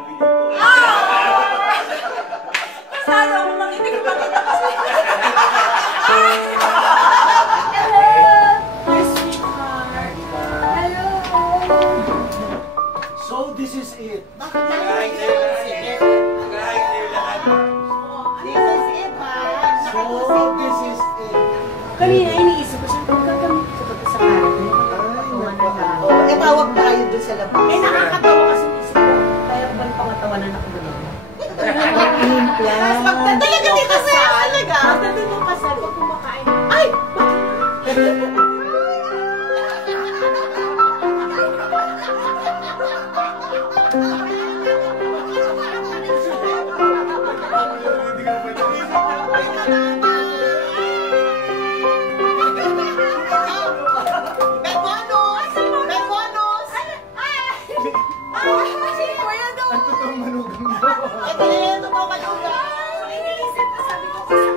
selfie dito. Sana ako makita ko makita kasi. So this is it. Nag-hi sa'yo lahat. This is it, ha? So this is it. Kanina iniisip ko siya kung gagamit ko ba sa kanin. Oh, tawag tayo dun sa labas. Eh nakakatawa kasi isip ko. Kaya ko ba yung pangatawanan ako ba doon? Talaga dito sa talaga. Pagdating mo kasal, pag kumakain. Ay! Ang totoong manugang mo. Ito na yung totoo maluga. Iniisip ko, sabi ko kasi